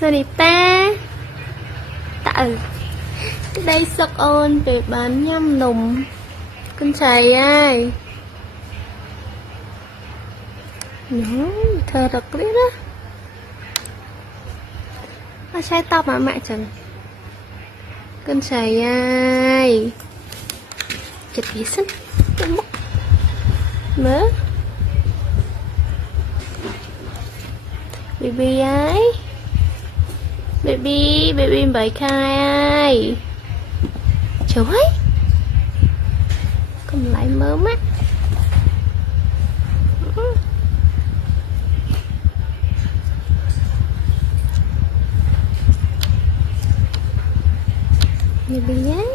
sao đi ta tạo cái đây sắc ôn về bán nhâm nùng con trai ai nó thơ đặc biệt đó nó sai tóc mà mẹ chẳng con trai ai chật ghế xích mớ baby ấy baby bảy khai ai trời ơi còn lại mớ mắt baby ấy